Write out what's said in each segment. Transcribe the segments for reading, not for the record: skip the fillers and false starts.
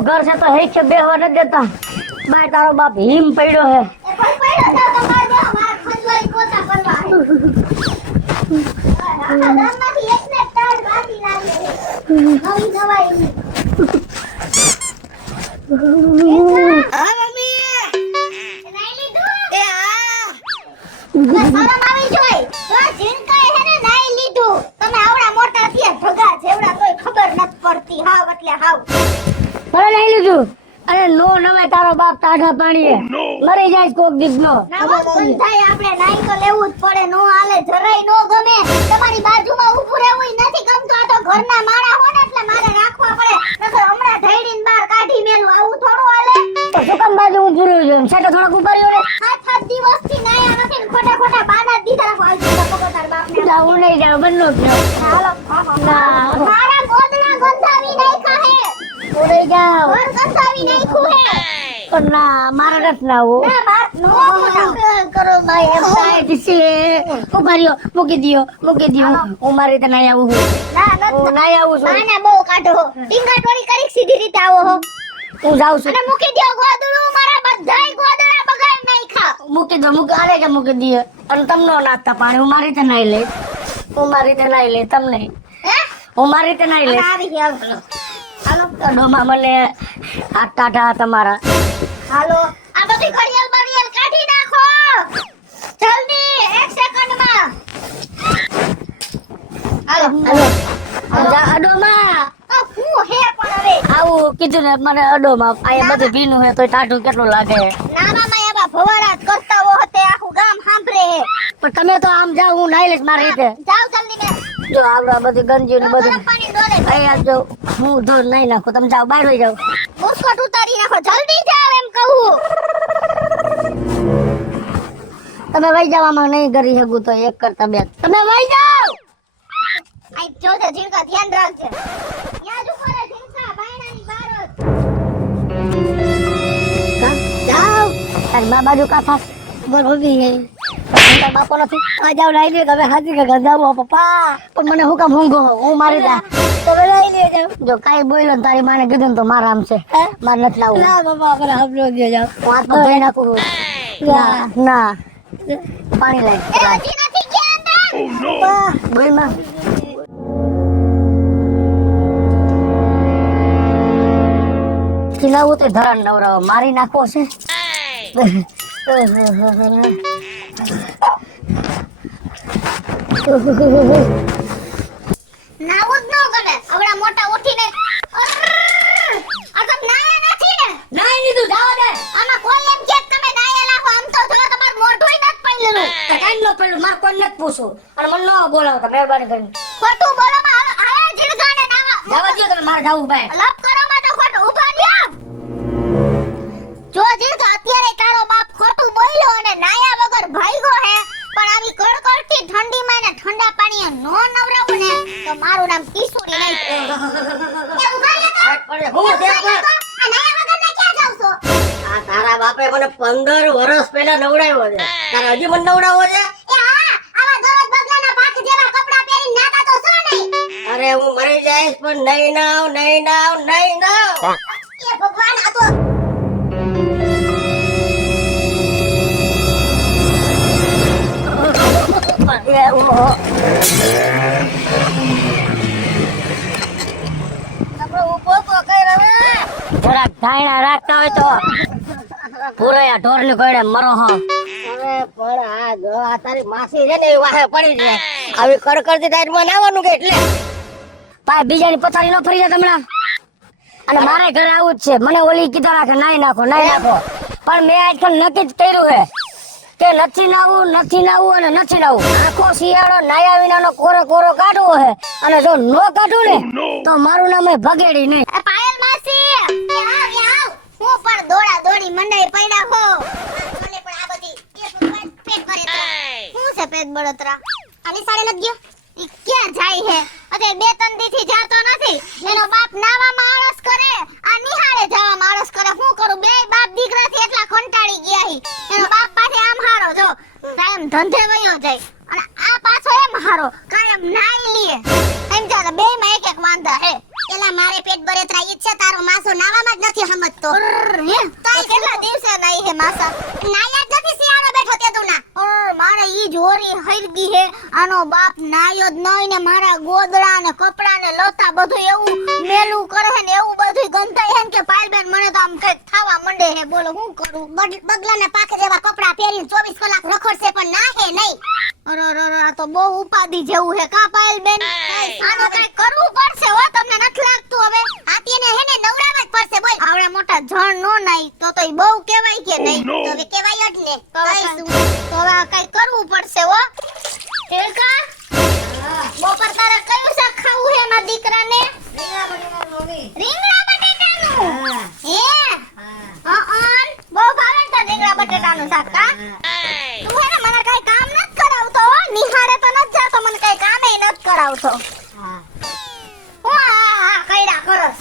આપણું ઘર છે તો હે કે બેહવા ન દેતા બાય તારો બાપ હિમ પડ્યો હે અરે નો નવે તારો બાપ ટાઢા પાણીએ મરી જાય કોક દીપ નો આપણે નાઈ તો લેવું જ પડે. નો હાલે જરાય નો ગમે. તમારી બાજુમાં ઊભું રહેવું નથી ગમતું. આ તો ઘરના માળા હો ને એટલે મારે રાખવા પડે. નકર હમણાં ધૈડીને બહાર કાઢી મેલું. આવું થોડું હાલે. તો શું કામ બાજુ ઊભું રહ્યું છે સેટો થોડોક ઉભા રહ્યો રે 7 દિવસથી નાયા નથી ને ખોટા બાના જ દીધા રાખો. હાલ પકડો તાર બાપને. જાવું નહીં જાવ બંનો હાલો ના મારા ગોદડા ગંધાવી નાખ્યા હે. ઉડે જાવ ઘર ગંધાવી નાખ્યું હે. પણ ના મારા રસ ના હો ના બાપ નો કરો ભાઈ એમ થાય છે ઉભા રહ્યો મૂકી દ્યો હું મારી રીતે નહીં આવું છું ના હું નહીં આવું છું બાના બહુ કાઢો. ટીંગાટોળી કરી સીધી રીતે આવો હો. હું જાઉં છું અને મૂકી દ્યો ગોદડું. મારા બધાય ગોદડા બગાડ નાખ્યા. મૂકી દો આલે કે મૂકી દઈએ અને તમને નાખતા પાણી હું મારી રીતે નહીં લઈશ તમને હે હું મારી રીતે નહીં લઈશ આવી ગયા. હાલો ડોમા મને આ ટાટા તમારા હાલો આ બધી ઘડિયાળ બડિયાળ કાઢી નાખો જલ્દી 1 સેકન્ડમાં. હાલો અડોમાં હું હે પણ હવે આવું કીધું ને મને અડોમાં આ બધું ભીનું હે તો ટાટું કેટલું લાગે નાનામાં એવા ભવાડા જ કરતા હો તે આખું ગામ સાંભળે હે. પણ તમે તો આમ જાવ હું નાઈ લઈશ મારી રીતે જાવ જલ્દી ને જો આવડા બધી ગંજી ને બધું ગરમ પાણી ડોલે અહીંયા જો હું ધોર નહીં નાખું તમે જાઓ બહાર વહી જાઓ બુસ્કોટ ઉતારી નાખો જલ્દી જાવ એમ કહું. તમે વહી જવામાં નહીં કરી શકું તો એક કરતા બે તમે વહી જાઓ આ જોજે જીણકા ધ્યાન રાખજે. યાદ ઉપર જીણકા બાયણાની બહાર જાઓ તારી મા બાજુ કાથા બોલ હોવી હે તારા બાપો નથી આ જાવ લઈ લે તમે હાજી કે ગંજાવો પપ્પા પણ મને હું કામ ઊંઘો હું મારી દા તમે લઈ લે જાવ જો કાઈ બોલ્યો ને તારી માને કીધું ને તો મારા આમ છે માર નથી લાવું ના બાપા આપણે હબલો દે જાવ હું હાથ માં ધોઈ નાખું ના પાણી લઈ એ હજી નથી ગયા અંદર. બોલ માં ખીલાવું તે ધરણ નવરાવો મારી નાખવો છે નાવું જ ન ગમે. આવડા મોટા ઉઠીને આ તો નાયા નથી ને. નાઈ લીધું જાવ દે આમાં કોઈ એમ કે તમે નાયેલા હો. આમ તો જો તમાર મોઢુંય નથી પડેલું. તો કાઈ નો પેલું માર કોઈ નથી પૂછું અને મને નો બોલાવતા મહેરબાની કરીને ખોટું બોલો માં આયા જીણગાને નાવા. જવા દો તમે મારે જાવું ભાઈ લપ કરો માં તો ખોટું ઉભા રહ્યો. જો જીણગા અત્યારે તારો બાપ ખોટું બોલ્યો અને નાયા વગર ભાઈગો હે પણ આવી કડકડતી ઠંડીમાં ને ઠંડા પાણીએ નો નવરાવું ને તો મારું નામ કિશોરી નહીં. એ ઉભા રહ્યો તો. અરે હું દેખ આ નાયા વગર ને ક્યાં જાવ છો? આ તારા બાપે મને 15 વર્ષ પહેલા નવડાવ્યો છે તારે હજી મને નવડાવો છે એ હા આવા દરરોજ બગલાના પાક જેવા કપડા પહેરીને નાતા તો છો નહીં. અરે હું મરી જઈશ પણ નહીં નાવ એ ભગવાન આ તો જરાક ધાયણા રાખતા હોય તો પૂરા ઢોર ની કોડે મરો હો અરે પણ આ તારી માસી છે ને એ વાહે પડી છે આવી કડકડતી ટાઈટ માં નાવાનું કે એટલે પા બીજાની પથારી નો ફરી જાય હમણાં અને મારે ઘરે આવું જ છે મને ઓલી કીધા રાખે નાઈ નાખો પણ મેં આજકાલ નક્કી જ કર્યું છે કે નથી નાવું અને નથી નાવું આખો શિયાળો નાયા વિનાનો કોરો કાઢવો હે અને જો નો કાઢું ને તો મારું નામ ભગેડી નહીં. પાયલ માસી આવ હું પણ દોડી મંડાઈ પડ્યા હો મને પણ આ બધી એક પેટ ભરે તો હું છે પેટ બળતરા આની સાડે લગ ગયો ઈ ક્યાં જાય હે અતે 2-3 દી થી જાતો નથી એનો બાપ નાવામાં આળસ કરે આ નિહાળે જવામાં આળસ કરે હું કરું બે બાપ દીકરા થી એટલા કંટાળી ગયા હી એનો બાપ પાસે આમ હારો જો કાયમ ધંધે વયો જાય અને આ પાછો એમ હારો કાયમ નાઈ લે એમ ચાલે બે માં એક વાંધા હે એલા મારે પેટ બળતરા ઈ જ છે તારો માસો નાવામાં જ નથી સમજતો તાઈ કેટલા દિવસે નાઈ હે માસા નાયા જ નથી શિયાળો બેઠો તે તું ના મારે ઈ જોરી હરગી હે આનો બાપ નાયો જ નઈ ને મારા ગોદડા ને કપડા ને લતા બધું એવું મેલું કરે હે ને એવું બધું ગંધાય હે ને કે પાયલબેન મને તો આમ કઈ થાવા મંડે હે બોલો હું કરું બગલાના પાકે જેવા કપડા પહેરીને 24 કલાક રખડશે પણ ના હે નહીં અરે આ તો બહુ ઉપાદી જેવું હે કા પાયલબેન આનો કઈ કરવું પડશે હો તમને નથી લાગતું હવે આતીને હે ને નવરાવા જ પડશે બોલ આવડે મોટા જણ નો નાઈ તો ઈ બહુ કહેવાય કે નહીં તો હવે કહેવાય જ ને કઈ શું તો હવે કઈ કરવું પડશે હો તેલકા બપોર તારે કયું શાક ખાવું હે મારા દીકરાને રીંગણા બટેટાનું હે બહુ ભાવે તો રીંગણા બટેટાનું શાક કા તું હે ને મને કઈ કામ નત કરાવતો હો નિહાળે તો નત જાતો મને કઈ કામે નત કરાવતો હું આ કઈરા કરસ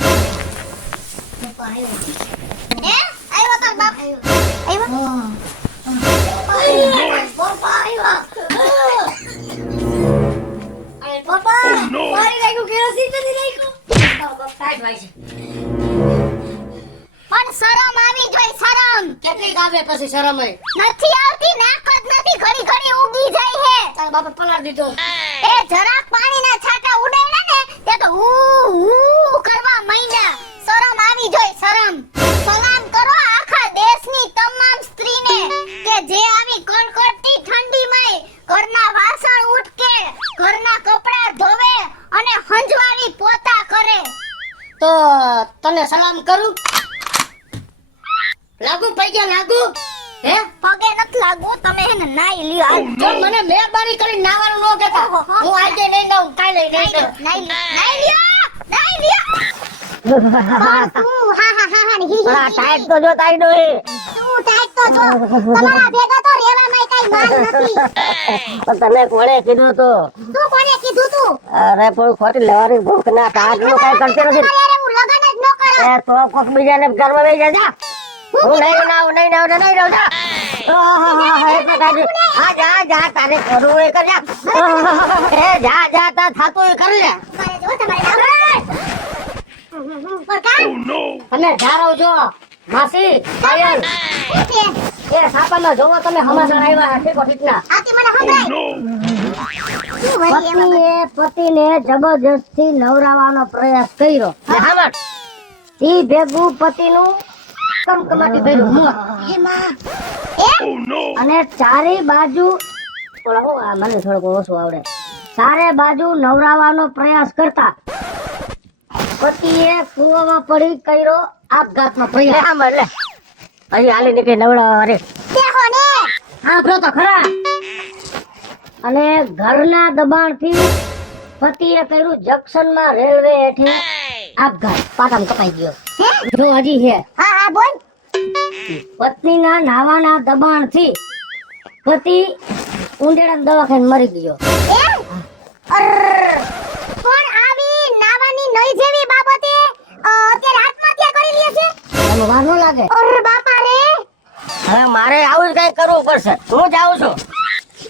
હે આવ્યો તાર બાપ આવ્યો પપ્પા મારી લાગ્યું કેરોસીન નથી લાગ્યું ટાઈટ વાય છે પણ શરમ આવી જોઈ શરમ કેટલી આવે પછી શરમ આવી નથી આવતી નાક જ નથી ઘડી ઘડી ઉગી જાય હે તારા બાપા પલાળ દીધો એ જરાક પાણીના છાંટા ઉડાડ્યા ને તે તો હું કરવા માંડ્યા શરમ આવી જોઈ શરમ સલામ કરો આખા દેશની તમામ સ્ત્રીને કે જે આવી કડકડતી ઠંડીમાં ઘરના વાસણ ઉટકે ઘરના કપડા ધોવે અને હંજવાળી પોતા કરે તો તને સલામ કરું લાગુ પૈયા લાગુ હે પગે નથી લાગુ તમે એને નાઈ લ્યો જો મને મહેરબાની કરી નાવાનું નો કહેતા હું આજે નહીં નાઉં કાલે નહીં નાઈ લ્યો હા ની હા ટાઈટ તો જો તાઈ દો તું ટાઈટ તો જો તમારા ભેગા તો રેવામાં કઈ માન નથી તને કોણે કીધું તો તું કોને કીધું તું અરે પણ ખોટી લેવાની ભૂખ ના કાઢ નો કઈ કરતી નથી યાર હું લગન જ ન કરું એ તો કોક બીજાને ઘરમાં લઈ જા હું નહીં રહું જા જા જા તારે કરવું એ કર જા જા તા થાતું એ કર લે મારે જો તમારે પર તમે જારો છો માસી પાયલ એ સાપામાં જોવો તમે સમાચાર આવ્યા ઠીકો ઠીકના આતી મને સંભળાય પતિને જબરજસ્તી નવરાવાનો પ્રયાસ કર્યો ઈ ભેગું પતિનું કમકમાટી કર્યું મોત અને ચારે બાજુ મને થોડુંક ઓછું આવડે ચારે બાજુ નવરાવાનો પ્રયાસ કરતા પતિએ કૂવામાં પડી કર્યો આપઘાતનો પ્રયાસ એટલે અહીં હાલી નીકળી નવડાવા રે હા બ્રો તો ખરા અને ઘરના દબાણથી પતિએ કર્યું જંક્શનમાં રેલવે હેઠે આપઘાત પાટામાં કપાઈ ગયો જો હજી છે હા હા બોલ પત્નીના નાવાના દબાણથી પતિ ઉંદેડા દવાખાને મરી ગયો કોણ આવી નાવાની નઈ જેવી બાબતે અત્યારે આત્મહત્યા કરી લે છે એનો વાર ન લાગે અરે બાપા રે હવે મારે આવું જ કઈ કરવું પડશે હું જાઉં છું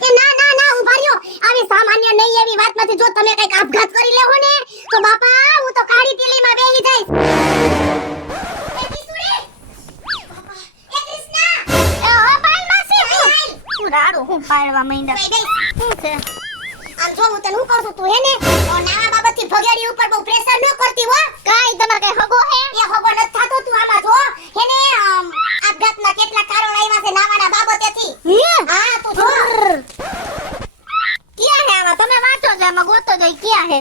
એ ના ઉભા રહ્યો આવી સામાન્ય નહીં એવી વાતમાંથી જો તમે કઈક આપઘાત કરી લેહો ને તો બાપા હું તો કાળી ટીલીમાં બેહી જઈશ એ કિસુડી એ કૃષ્ણા એ હો પાલ માસી હાલ હું રાડો હું પાડવા માંડ્યા શું છે આમ જો હું તને હું કહું છું તું હે ને નાવા બાબતથી ભગાડી ઉપર બહુ પ્રેશર ન કરતી હો કાઈ તમાર કઈ હગો હે એ હગો ન થાતો તું આમાં જો હે ને આપઘાતના કેટલા કારણ આવ્યા છે નાવાના બાબતેથી હા તું જો ક્યાં હે આમાં તમે વાંચો જ આમાં ગોતો જઈ ક્યાં હે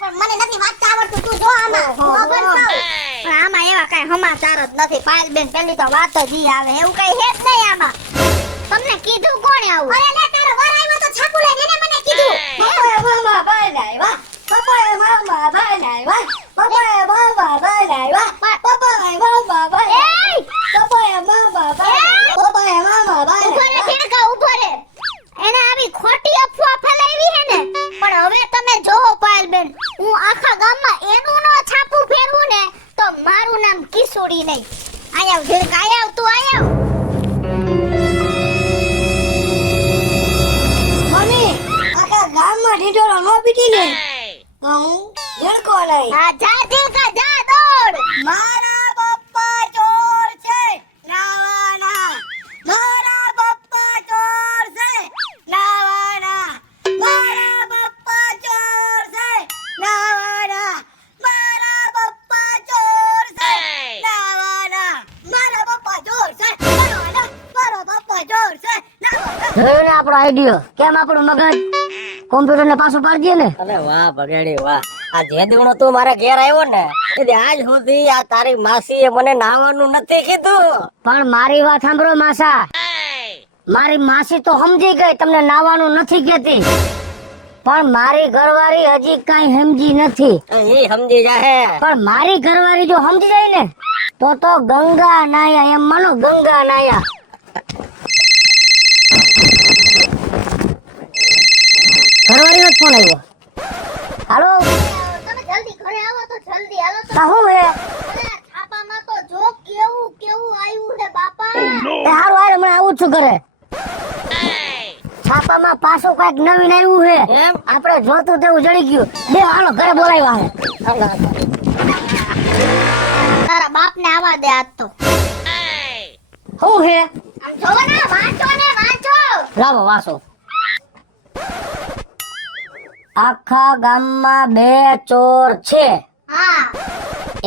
પણ મને નથી વાંચતા આવડતું તું જો આમાં ખબર છે આમાં એવા કઈ સમાચાર જ નથી પાયલબેન પેલી તો વાત જ ઈ આવે એવું કઈ હે જ નહીં આમાં તમને કીધું કોણે આવું અરે લે તારો વર આવ્યો તો છાપુ લઈને એને મને કીધું મામા ભાઈ લાવ્યા પપ્પાએ મામા ભાઈ લાવ્યા પપ્પાએ મામા ભાઈ લાવ્યા પપ્પાએ મામા ભાઈ પપ્પાએ મામા ભાઈ પપ્પાએ મામા ભાઈ ઉભો રે ફેરકા ઉભો રે એને આવી ખોટી અફવા ફેલાવી હે ને પણ હવે તમે જોવો પાયલબેન હું આખા ગામમાં એનું નો છાપુ ફેરવું ને તો મારું નામ કિશોરી નહીં આયાવ ફેરકા આયાવ તું આયાવ મમ્મી આખા ગામમાં ઢીંઢોળો નો પીટી ને તો હું ઝીણકો નહીં. હા જા જીલકા જા દોડ. મારા પપ્પા ચોર છે નાવાના. મારા પપ્પા ચોર છે નાવાના. મારા પપ્પા ચોર છે નાવાના. મારા પપ્પા ચોર છે નાવાના. મારા પપ્પા ચોર છે નાવાના. મારા પપ્પા ચોર છે નાવાના. જોયું ને આપણો આઈડિયો કેમ આપણું મગજ કોમ્પ્યુટર ને પાછું પાડી દે ને. અરે વાહ બગડી વાહ. આ જે દિવનો તું મારા ઘેર આવ્યો ને એટલે આજ સુધી આ તારી માસીએ મને નાવાનું નથી કીધું. પણ મારી વાત સાંભળો માસા, મારી માસી તો સમજી ગઈ તમને નાવાનું નથી કહેતી, પણ મારી ઘરવાળી હજી કાંઈ સમજી નથી. એ સમજી જાહે. પણ મારી ઘરવાળી જો સમજી જાય ને તો ગંગા નાયા, એમ માનો ગંગા નાયા. ઘરવાળીનો જ ફોન આવ્યો. હાલો તમે જલ્દી ઘરે આવો તો જલ્દી હાલો તો. તા હું હે અરે છાપામાં તો જો કેવું કેવું આવ્યું છે બાપા. એ હારું હારું હમણાં આવું જ છું ઘરે. છાપામાં પાછું કઈક નવીન આવ્યું છે. એમ? આપણે જોતું તેવું જડી ગયું. બે હાલો ઘરે બોલાવ્યા છે. તારા બાપને આવા દે આજ તો. શું હે? આમ જોવો ને વાંચો ને વાંચો. લાવો વાસો. આખા ગામમાં બે ચોર છે, હા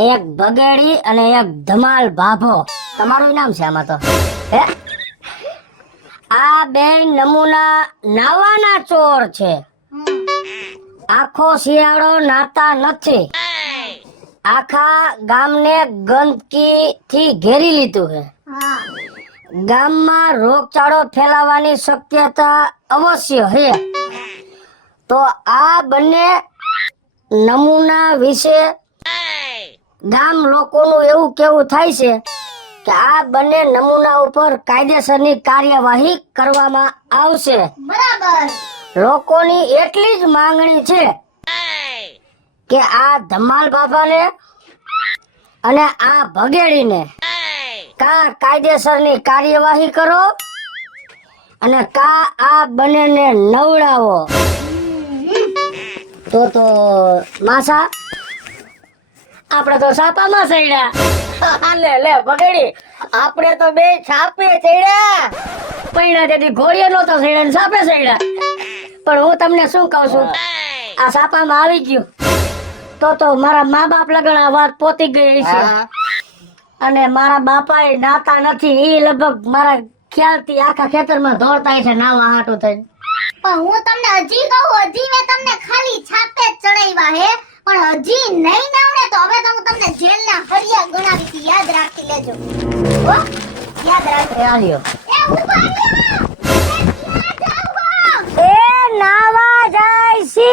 એક બગેડી અને એક ધમાલ ભાભો. તમારું નામ છે આમાં તો હે? આ બે નમૂના નાવાના ચોર છે. આખો શિયાળો નાતા નથી. આખા ગામને ગંદકી થી ઘેરી લીધું છે. હા ગામમાં રોગચાળો ફેલાવાની શક્યતા અવશ્ય છે. તો આ બંને નમૂના વિશે ગામ લોકોનું એવું કેવું થાય છે કે આ બંને નમૂના ઉપર કાયદેસરની કાર્યવાહી કરવામાં આવશે. બરાબર. લોકોની એટલી જ માંગણી છે કે આ ધમાલ બાબાને અને આ ભગેડીને કાયદેસરની કાર્યવાહી કરો અને આ બંનેને નવડાવો. તો માસા આપણે તો છાપામાં ચડ્યા. લે લે બગડી. આપણે તો બે છાપે ચડ્યા. પૈણા તેથી ઘોડીએ નતો ચડ્યા ને છાપે ચડ્યા. પણ હું તમને શું કહું છું, આ છાપામાં આવી ગયું તો મારા મા બાપ લગન આ વાત પોતી ગઈ છે. હા. અને મારા બાપા એ નાતા નથી. એ લગભગ મારા ખ્યાલથી આખા ખેતરમાં દોડતા છે નાવા હાટું થઈને. પણ હું તમને હજી કહું, હજી મેં તમને ખાલી છાપે જ ચડાવ્યા હે, પણ હજી નહીં નાવડે તો હવે તો હું તમને જેલના હરિયા ગણાવી હતી. યાદ રાખી લેજો હો, યાદ રાખજો. એ આલ્યો એ ઉભા રહ્યો. એ નાવા જાય છે.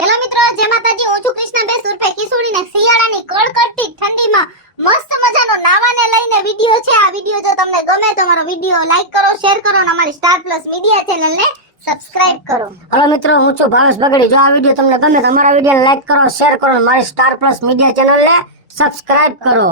હેલો મિત્રો, જય માતાજી. હું છું કૃષ્ણાબેન ઉર્ફે કિશોરીને શિયાળાની કડકડતી ઠંડીમાં મસ્ત મજાનો નાવાને લઈને વિડિયો છે. આ વિડિયો જો તમને ગમે તો મારો વિડિયો લાઈક કરો, શેર કરો અને અમારી સ્ટાર પ્લસ મીડિયા ચેનલને સબસ્ક્રાઇબ કરો. હલો મિત્રો, હું છું ભાવેશ બગડી. જો આ વિડીયો તમને ગમે તો અમારા વિડીયોને લાઈક કરો, શેર કરો અને મારી સ્ટાર પ્લસ મીડિયા ચેનલને સબસ્ક્રાઇબ કરો.